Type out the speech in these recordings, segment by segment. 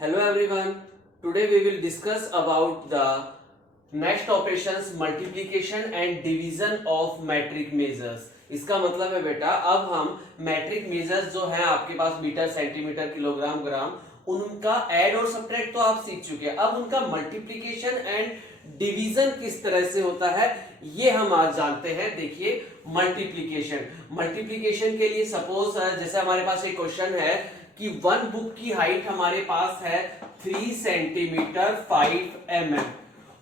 Hello everyone. Today we will discuss about the next operations multiplication and division of metric measures. इसका मतलब है बेटा अब हम metric measures जो है आपके पास मीटर सेंटीमीटर किलोग्राम ग्राम उनका ऐड और सब्ट्रैक्ट तो आप सीख चुके हैं। अब उनका मल्टीप्लिकेशन एंड डिवीजन किस तरह से होता है ये हम आज जानते हैं। देखिए मल्टीप्लिकेशन के लिए सपोज जैसे हमारे पास एक क्वेश्चन है कि वन बुक की हाइट हमारे पास है 3 सेंटीमीटर 5 mm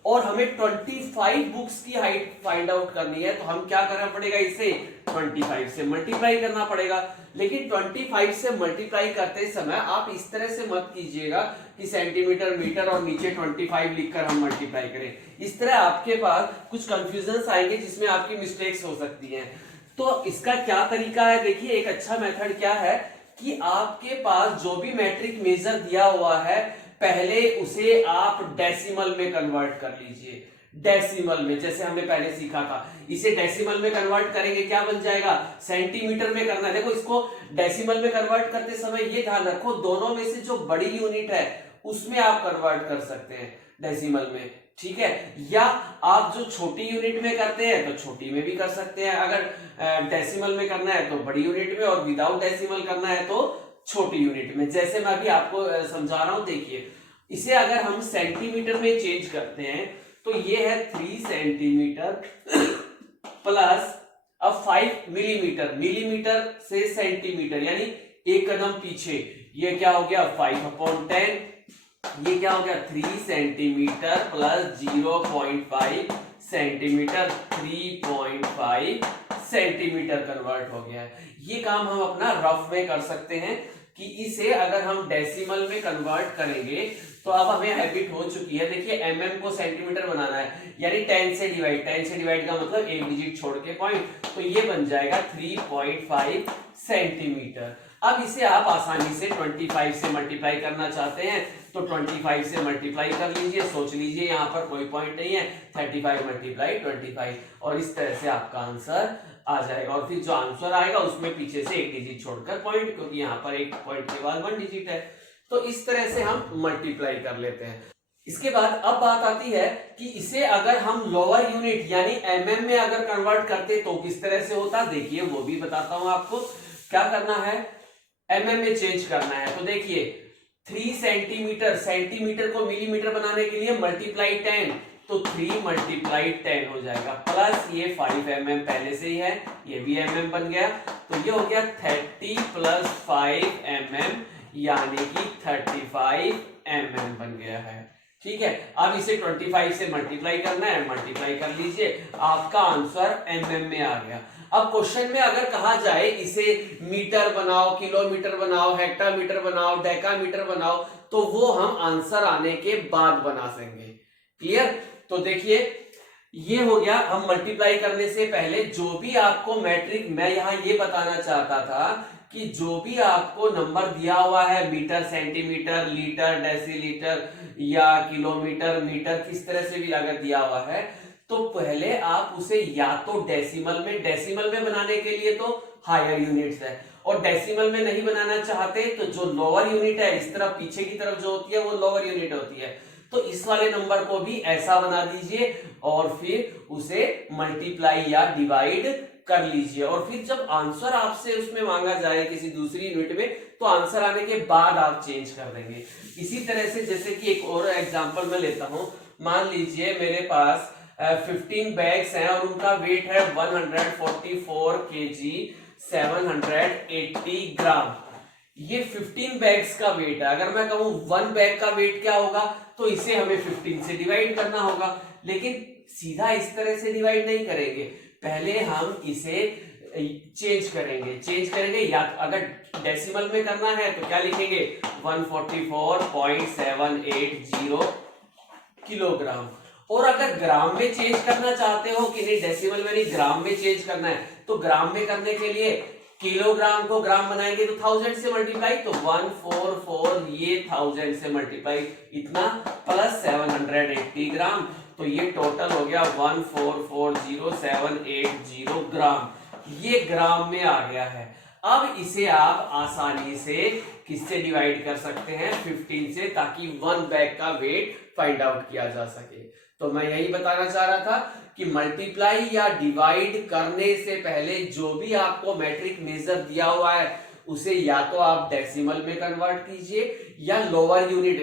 और हमें 25 बुक्स की हाइट फाइंड आउट करनी है, तो हम क्या करना पड़ेगा, इसे 25 से मल्टीप्लाई करना पड़ेगा। लेकिन 25 से मल्टीप्लाई करते समय आप इस तरह से मत कीजिएगा कि सेंटीमीटर मीटर और नीचे 25 लिखकर हम मल्टीप्लाई करें। इस तरह आपके पास कुछ कंफ्यूजन आएंगे जिसमें आपकी मिस्टेक्स हो सकती हैं। तो इसका क्या तरीका है, देखिए एक अच्छा मेथड क्या है कि आपके पास जो भी मैट्रिक मेजर दिया हुआ है पहले उसे आप डेसिमल में कन्वर्ट कर लीजिए। डेसिमल में जैसे हमने पहले सीखा था, इसे डेसिमल में कन्वर्ट करेंगे क्या बन जाएगा, सेंटीमीटर में करना है। देखो इसको डेसिमल में कन्वर्ट करते समय ये ध्यान रखो दोनों में से जो बड़ी यूनिट है उसमें आप कन्वर्ट कर सकते हैं डेसिमल में, ठीक है। या आप जो छोटी यूनिट में करते हैं तो छोटी में भी कर सकते हैं, अगर डेसिमल में करना है तो बड़ी यूनिट में और विदाउट डेसिमल करना है तो छोटी यूनिट में। जैसे मैं अभी आपको समझा रहा हूं, देखिए इसे अगर हम सेंटीमीटर में चेंज करते हैं तो ये है 3 सेंटीमीटर प्लस अब 5 मिलीमीटर, मिलीमीटर से सेंटीमीटर यानी एक कदम पीछे, ये क्या हो गया 5/10, ये क्या हो गया 3 centimetre plus 0.5 centimetre, 3.5 centimetre convert हो गया है। ये काम हम अपना रफ में कर सकते हैं कि इसे अगर हम डेसिमल में कन्वर्ट करेंगे तो अब हमें हैबिट हो चुकी है। देखिए एमएम को सेंटीमीटर बनाना है यानी 10 से डिवाइड का मतलब एक डिजिट छोड़ के पॉइंट, तो ये बन जाएगा 3.5 सेंटीमीटर। अब इसे आप आसानी से 25 से मल्टीप्लाई करना चाहते हैं तो 25 से मल्टीप्लाई कर लीजिए, सोच लीजिए यहाँ पर कोई पॉइंट नहीं है, 35 मल्टीप्लाई 25 और इस तरह से आपका आंसर आ जाएगा। और फिर जो आंसर आएगा उसमें पीछे से एक डिजिट छोड़कर पॉइंट, क्योंकि यहाँ पर एक पॉइंट के बाद 1 डिजिट है। तो इस तरह से हम मल्टीप्लाई कर लेते हैं। इसके बाद अब बात आती है कि इसे अगर हम लोअर यूनिट यानी एमएम में अगर कन्वर्ट करते तो किस तरह से होता, देखिए वो भी बताता हूं आपको। क्या करना है, एमएम में चेंज करना है। तो देखिए 3 सेंटीमीटर, सेंटीमीटर को मिलीमीटर बनाने के लिए मल्टीप्लाई 10, तो 3 मल्टीप्लाई 10 हो जाएगा, प्लस ये 5 mm पहले से ही है, ये भी mm बन गया, तो ये हो गया 30 प्लस 5 mm यानी कि 35 mm बन गया है, ठीक है। अब इसे 25 से मल्टीप्लाई करना है, मल्टीप्लाई कर लीजिए, आपका आंसर mm में आ गया। अब क्वेश्चन में अगर कहा जाए इसे मीटर बनाओ, किलोमीटर बनाओ, हेक्टामीटर बनाओ, डेकामीटर बनाओ, तो वो हम आंसर आने के बाद बना सकेंगे। क्लियर। तो देखिए ये हो गया, हम मल्टीप्लाई करने से पहले जो भी आपको मैट्रिक, मैं यहां ये बताना चाहता था कि जो भी आपको नंबर दिया हुआ है मीटर, सेंटीमीटर, लीटर, डेसीलीटर या किलोमीटर, मीटर, किस तरह से भी अगर दिया हुआ है तो पहले आप उसे या तो डेसिमल में बनाने के लिए तो हायर यूनिट्स है, और डेसिमल में नहीं बनाना चाहते तो जो लोअर यूनिट है इस तरफ पीछे की तरफ जो होती है वो लोअर यूनिट होती है, तो इस वाले नंबर को भी ऐसा बना दीजिए और फिर उसे मल्टीप्लाई या डिवाइड कर लीजिए। और फिर जब आंसर आपसे उसमें मांगा जाए किसी दूसरी यूनिट में तो आंसर आने के बाद आप चेंज कर देंगे। इसी तरह से जैसे कि एक और एग्जांपल मैं लेता हूं, मान लीजिए मेरे पास 15 बैग्स हैं और उनका वेट है 144 kg 780 ग्राम। ये 15 बैग्स का वेट है। अगर मैं कहूं 1 बैग का वेट क्या होगा तो इसे हमें 15 से डिवाइड करना होगा, लेकिन सीधा इस तरह से डिवाइड नहीं करेंगे, पहले हम इसे चेंज करेंगे या अगर डेसिमल में करना है तो क्या लिखेंगे 144.780 किलोग्राम, और अगर ग्राम में चेंज करना चाहते हो कि नहीं डेसिमल में नहीं ग्राम में चेंज करना है तो ग्राम में करने के लिए किलोग्राम को ग्राम बनाएंगे तो 1000 से मल्टीप्लाई, तो 144 ये 1000 से मल्टीप्लाई इतना प्लस 780 ग्राम, तो ये टोटल हो गया 1440780 ग्राम, ये ग्राम में आ गया है। अब इसे आप आसानी से किससे डिवाइड कर सकते हैं, 15 से, ताकि 1 बैग का वेट फाइंड आउट किया जा सके। तो मैं यही बताना चाह रहा था कि मल्टीप्लाई या डिवाइड करने से पहले जो भी आपको मैट्रिक मेजर दिया हुआ है उसे या तो आप डेसिमल में कन्वर्ट कीजिए या लोअर यूनिट,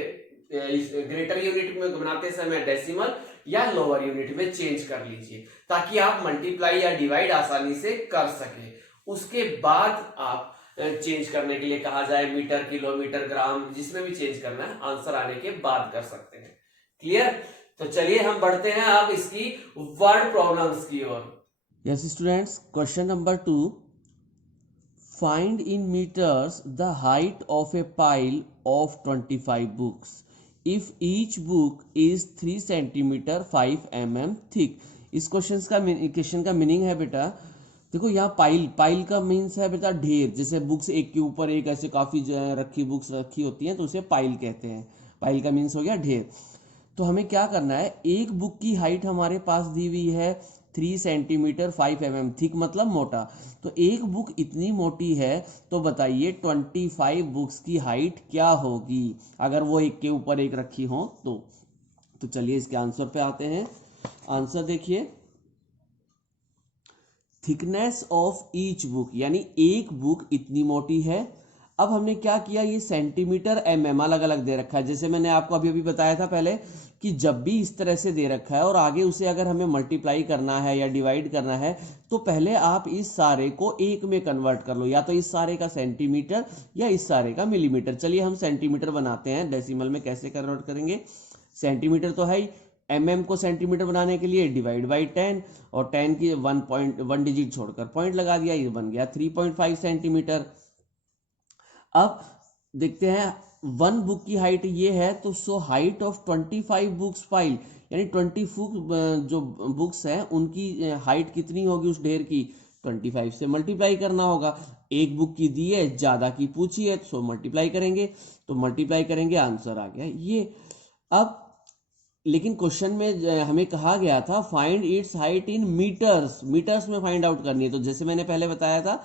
ग्रेटर यूनिट में बनाते समय डेसिमल या लोअर यूनिट में चेंज कर लीजिए, ताकि आप मल्टीप्लाई या डिवाइड आसानी से कर सके। उसके बाद आप चेंज करने के लिए कहा जाए मीटर, किलोमीटर, ग्राम, जिसमें भी चेंज करना है आंसर आने के बाद कर सकते हैं। क्लियर? तो चलिए हम बढ़ते हैं अब इसकी वर्ड प्रॉब्लम्स की ओर। Yes students, question number 2, find in metres the height of a pile of 25 books if each book is 3 centimetre 5 mm thick. इस क्वेश्चन का मीनिंग है बेटा, देखो यहाँ पाइल का मीन्स है बेटा ढेर, जैसे बुक्स एक के ऊपर एक ऐसे काफी बुक्स रखी होती हैं तो उसे पाइल कहते हैं। पाइल का मीन्स हो गया ढेर। तो हमें क्या करना है, एक बुक की हाइट हमारे पास दी हुई है 3 सेंटीमीटर 5 mm थिक, मतलब मोटा। तो एक बुक इतनी मोटी है तो बताइए 25 बुक्स की हाइट क्या होगी अगर वो एक के ऊपर एक रखी हो तो चलिए इसके आंसर पे आते हैं। आंसर देखिए, थिकनेस ऑफ ईच बुक, यानी एक बुक इतनी मोटी है। अब हमने क्या किया, ये सेंटीमीटर mm अलग अलग दे रखा है। जैसे मैंने आपको अभी बताया था पहले कि जब भी इस तरह से दे रखा है और आगे उसे अगर हमें मल्टीप्लाई करना है या डिवाइड करना है तो पहले आप इस सारे को एक में कन्वर्ट कर लो, या तो इस सारे का सेंटीमीटर या इस सारे का मिलीमीटर। चलिए हम सेंटीमीटर बनाते हैं, डेसिमल में कैसे कन्वर्ट करेंगे। सेंटीमीटर तो है ही, mm को सेंटीमीटर बनाने के लिए डिवाइड बाई 10 और 10 की 1 डिजिट छोड़कर पॉइंट लगा दिया, ये बन गया 3.5 सेंटीमीटर। अब देखते हैं, 1 बुक की हाइट ये है तो so height of 25 books pile, यानी 20 जो बुक्स हैं उनकी हाइट कितनी होगी उस ढेर की, 25 से मल्टीप्लाई करना होगा। एक बुक की दी है, ज्यादा की पूछी है, सो मल्टीप्लाई करेंगे, तो मल्टीप्लाई करेंगे, आंसर आ गया ये। अब लेकिन क्वेश्चन में हमें कहा गया था find its height in metres, metres में फाइंड आउट करनी है। तो जैसे मैंने पहले बताया था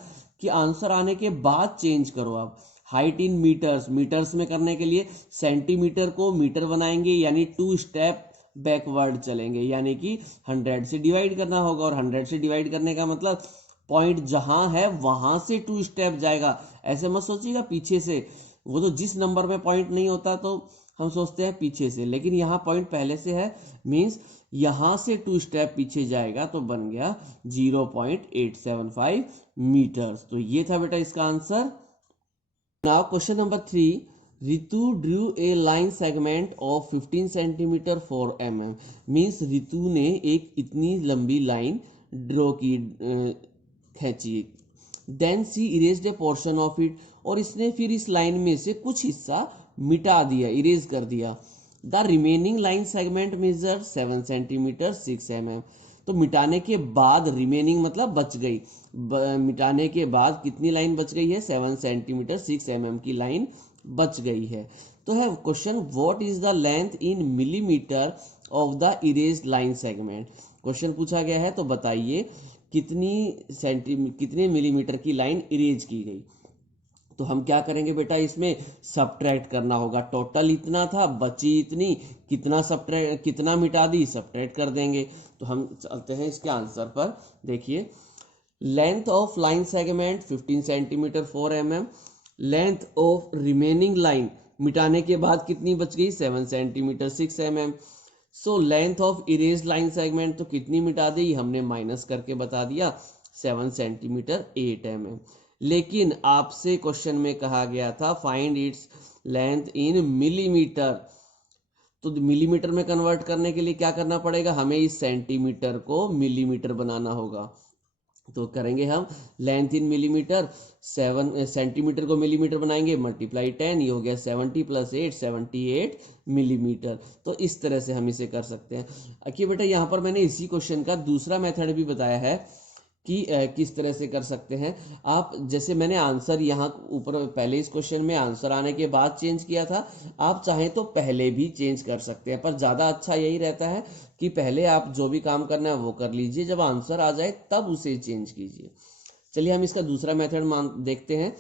कि आंसर आने के बाद चेंज करो आप, हाइट इन मीटर्स, मीटर्स में करने के लिए सेंटीमीटर को मीटर बनाएंगे, यानी 2 स्टेप बैकवर्ड चलेंगे, यानी कि 100 से डिवाइड करना होगा। और 100 से डिवाइड करने का मतलब पॉइंट जहां है वहां से 2 स्टेप जाएगा। ऐसे मत सोचिएगा पीछे से, वो तो जिस नंबर में पॉइंट नहीं होता तो हम सोचते हैं पीछे से, लेकिन यहाँ पॉइंट पहले से है, मीन्स यहां से 2 स्टेप पीछे जाएगा, तो बन गया 0.875 मीटर्स। तो ये था बेटा इसका answer. Now question number 3, Ritu drew a line segment of 15 centimetre 4 mm, means Ritu ने एक इतनी लंबी लाइन ड्रॉ की, खींची। Then she erased a portion of it, और इसने फिर इस लाइन में से कुछ हिस्सा मिटा दिया, इरेज कर दिया। The remaining line segment measure 7 centimetre 6 mm, तो मिटाने के बाद रिमेनिंग मतलब बच गई, मिटाने के बाद कितनी लाइन बच गई है, 7 सेंटीमीटर 6 mm की लाइन बच गई है। तो है question, what is the length in millimetre of the erased line segment. Question पूछा गया है तो बताइए कितने मिलीमीटर की लाइन इरेज की गई। तो हम क्या करेंगे बेटा, इसमें सब्ट्रैक्ट करना होगा। टोटल इतना था, बची इतनी, कितना मिटा दी, सब्ट्रैक्ट कर देंगे। तो हम चलते हैं इसके आंसर पर। देखिए, length of line segment 15 centimetre 4 mm, length of remaining line मिटाने के बाद कितनी बच गई, 7 centimetre 6 mm। So length of erase line segment तो कितनी मिटा दी, हमने माइनस करके बता दिया, 7 सेंटीमीटर 8 mm। लेकिन आपसे क्वेश्चन में कहा गया था find its length in millimetre, तो मिलीमीटर में कन्वर्ट करने के लिए क्या करना पड़ेगा, हमें इस सेंटीमीटर को मिलीमीटर बनाना होगा। तो करेंगे हम लेंथ इन मिलीमीटर, 7 सेंटीमीटर को मिलीमीटर बनाएंगे, मल्टीप्लाई 10, ये हो गया 70 + 8 78 मिलीमीटर। तो इस तरह से हम इसे कर सकते हैं। देखिए बेटा, यहाँ पर मैंने इसी क्वेश्चन का दूसरा मेथड भी बताया है कि किस तरह से कर सकते हैं आप। जैसे मैंने आंसर यहाँ ऊपर पहले इस क्वेश्चन में आंसर आने के बाद चेंज किया था, आप चाहें तो पहले भी चेंज कर सकते हैं, पर ज़्यादा अच्छा यही रहता है कि पहले आप जो भी काम करना है वो कर लीजिए, जब आंसर आ जाए तब उसे चेंज कीजिए। चलिए हम इसका दूसरा मेथड देखते हैं।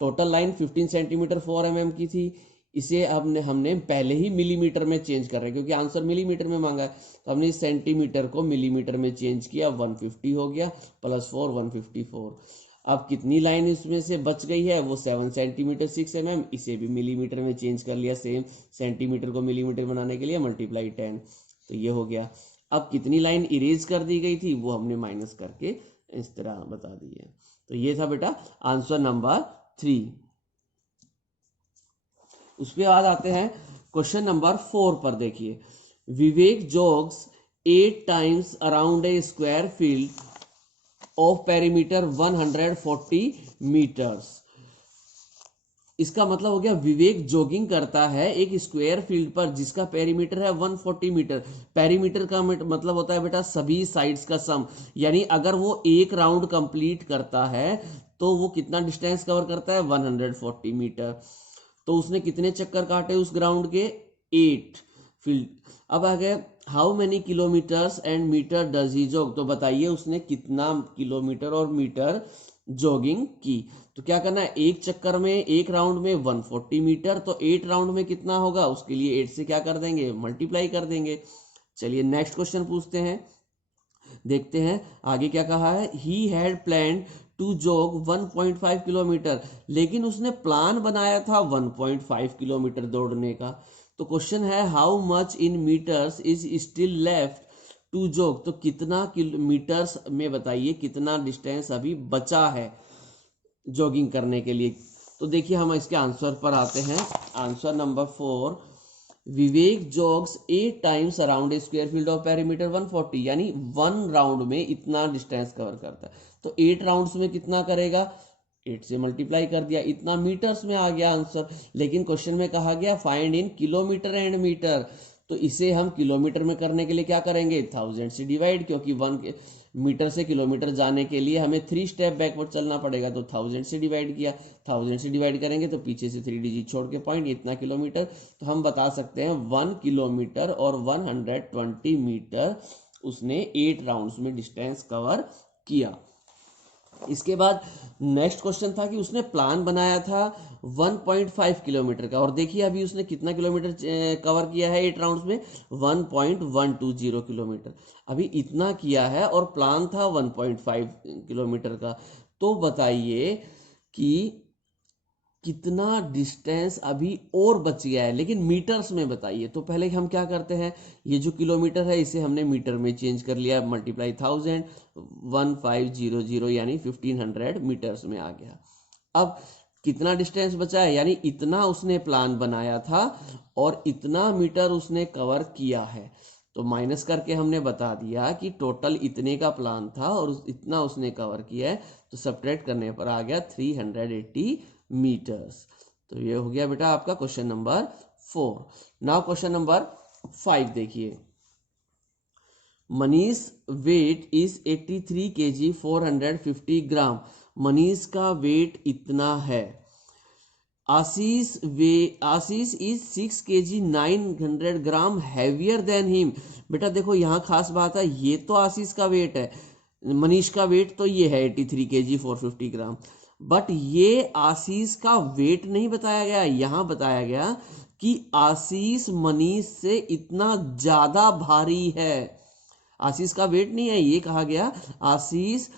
टोटल लाइन 15 सेंटीमीटर 4 mm की थी, इसे हमने पहले ही मिलीमीटर में चेंज कर रहे हैं क्योंकि आंसर मिलीमीटर में मांगा है, तो हमने इस सेंटीमीटर को मिलीमीटर में चेंज किया, 150 हो गया, +4 154। अब कितनी लाइन इसमें से बच गई है, वो 7 सेंटीमीटर 6 mm, इसे भी मिलीमीटर में चेंज कर लिया, सेम सेंटीमीटर को मिलीमीटर बनाने के लिए मल्टीप्लाई 10, तो ये हो गया। अब कितनी लाइन इरेज कर दी गई थी वो हमने माइनस करके इस तरह बता दी है। तो ये था बेटा आंसर नंबर 3। उसके बाद आते हैं क्वेश्चन नंबर 4 पर। देखिए, Vivek jogs 8 times around a square field of perimeter 140 metres. इसका मतलब हो गया विवेक जॉगिंग करता है एक स्क्वायर फील्ड पर जिसका पेरीमीटर है 140 मीटर। पेरीमीटर का मतलब होता है बेटा सभी साइड्स का सम, यानी अगर वो एक राउंड कंप्लीट करता है तो वो कितना डिस्टेंस कवर करता है, 140 मीटर। तो उसने कितने चक्कर काटे उस ग्राउंड के, 8 फील्ड। अब आ गया how many kilometres and metre does he jog, तो बताइए उसने कितना किलोमीटर और मीटर जॉगिंग की। तो क्या करना है, एक चक्कर में एक राउंड में 140 मीटर, तो 8 राउंड में कितना होगा, उसके लिए 8 से क्या कर देंगे, मल्टीप्लाई कर देंगे। चलिए नेक्स्ट क्वेश्चन पूछते हैं, देखते हैं आगे क्या कहा है। He had plan to jog 1.5 kilometre, लेकिन उसने प्लान बनाया था 1.5 किलोमीटर दौड़ने का। तो क्वेश्चन है how much in metres is still left to jog, तो कितना किलोमीटर्स में बताइए कितना डिस्टेंस अभी बचा है जॉगिंग करने के लिए। तो देखिए हम इसके आंसर पर आते हैं। Answer number 4, Vivek jogs 8 times around a square field of perimeter 140, यानी 1 राउंड में इतना डिस्टेंस कवर करता है। तो 8 राउंड्स में कितना करेगा, 8 से मल्टीप्लाई कर दिया, इतना मीटर्स में आ गया आंसर। लेकिन क्वेश्चन में कहा गया find in kilometre and metre, तो इसे हम किलोमीटर में करने के लिए क्या करेंगे, 1000 से डिवाइड, क्योंकि 1 मीटर से किलोमीटर जाने के लिए हमें 3 स्टेप बैकवर्ड चलना पड़ेगा, तो 1000 से डिवाइड किया। 1000 से डिवाइड करेंगे तो पीछे से 3 डिजिट छोड़ के पॉइंट, इतना किलोमीटर। तो हम बता सकते हैं 1 किलोमीटर और 120 मीटर उसने 8 राउंड्स में डिस्टेंस कवर किया। इसके बाद नेक्स्ट क्वेश्चन था कि उसने प्लान बनाया था 1.5 किलोमीटर का, और देखिए अभी उसने कितना किलोमीटर कवर किया है 8 राउंड्स में, 1.120 किलोमीटर। अभी इतना किया है और प्लान था 1.5 किलोमीटर का। तो बताइए कि कितना डिस्टेंस अभी और बच गया है, लेकिन मीटर्स में बताइए। तो पहले हम क्या करते हैं, ये जो किलोमीटर है इसे हमने मीटर में चेंज कर लिया, मल्टीप्लाई 1000, 1500 यानी 1500 मीटर्स में आ गया। अब कितना डिस्टेंस बचा है, यानी इतना उसने प्लान बनाया था और इतना मीटर उसने कवर किया है। तो माइनस करके हमने बता दिया कि टोटल इतने का प्लान था और इतना उसने कवर किया है, तो सब्ट्रैक्ट करने पर आ गया 380 मीटर्स। तो ये हो गया बेटा आपका question number 4। Now question number 5 देखिए, Manish weight is 83 kg 450 gram. Manish का वेट इतना है। Ashish is 6 kg 900 gram heavier than him. बेटा देखो यहाँ खास बात है, ये तो आशीष का वेट है, मनीष का वेट तो ये है 83 kg 450 ग्राम, बट ये आशीष का वेट नहीं बताया गया। यहाँ बताया गया कि आशीष मनीष से इतना ज्यादा भारी है। आशीष का वेट नहीं है, ये कहा गया आशीष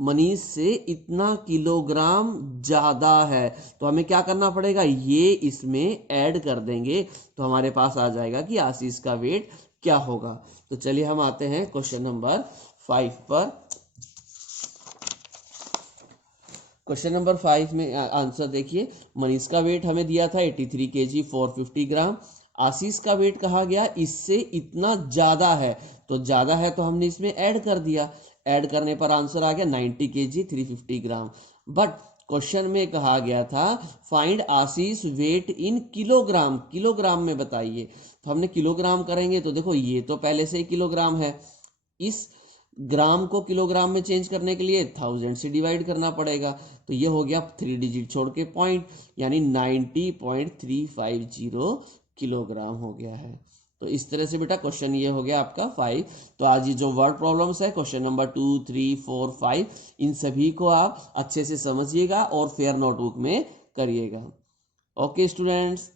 मनीष से इतना किलोग्राम ज्यादा है। तो हमें क्या करना पड़ेगा, ये इसमें ऐड कर देंगे तो हमारे पास आ जाएगा कि आशीष का वेट क्या होगा। तो चलिए हम आते हैं क्वेश्चन नंबर 5 पर। क्वेश्चन नंबर 5 में आंसर देखिए, मनीष का वेट हमें दिया था 83 kg 450 ग्राम। आशीष का वेट कहा गया इससे इतना ज्यादा है, तो ज्यादा है तो हमने इसमें ऐड कर दिया। ऐड करने पर आंसर आ गया 90 kg 350 ग्राम। बट क्वेश्चन में कहा गया था find Ashish weight in kilogram, kilogram में बताइए। तो हमने किलोग्राम करेंगे तो देखो ये तो पहले से ही किलोग्राम है, इस ग्राम को किलोग्राम में चेंज करने के लिए 1000 से डिवाइड करना पड़ेगा। तो ये हो गया 3 डिजिट छोड़ के पॉइंट, यानी 90.350 किलोग्राम हो गया है। तो इस तरह से बेटा क्वेश्चन ये हो गया आपका 5। तो आज ये जो वर्ड प्रॉब्लम्स है क्वेश्चन नंबर 2, 3, 4, 5 इन सभी को आप अच्छे से समझिएगा और फेयर नोटबुक में करिएगा। Okay students.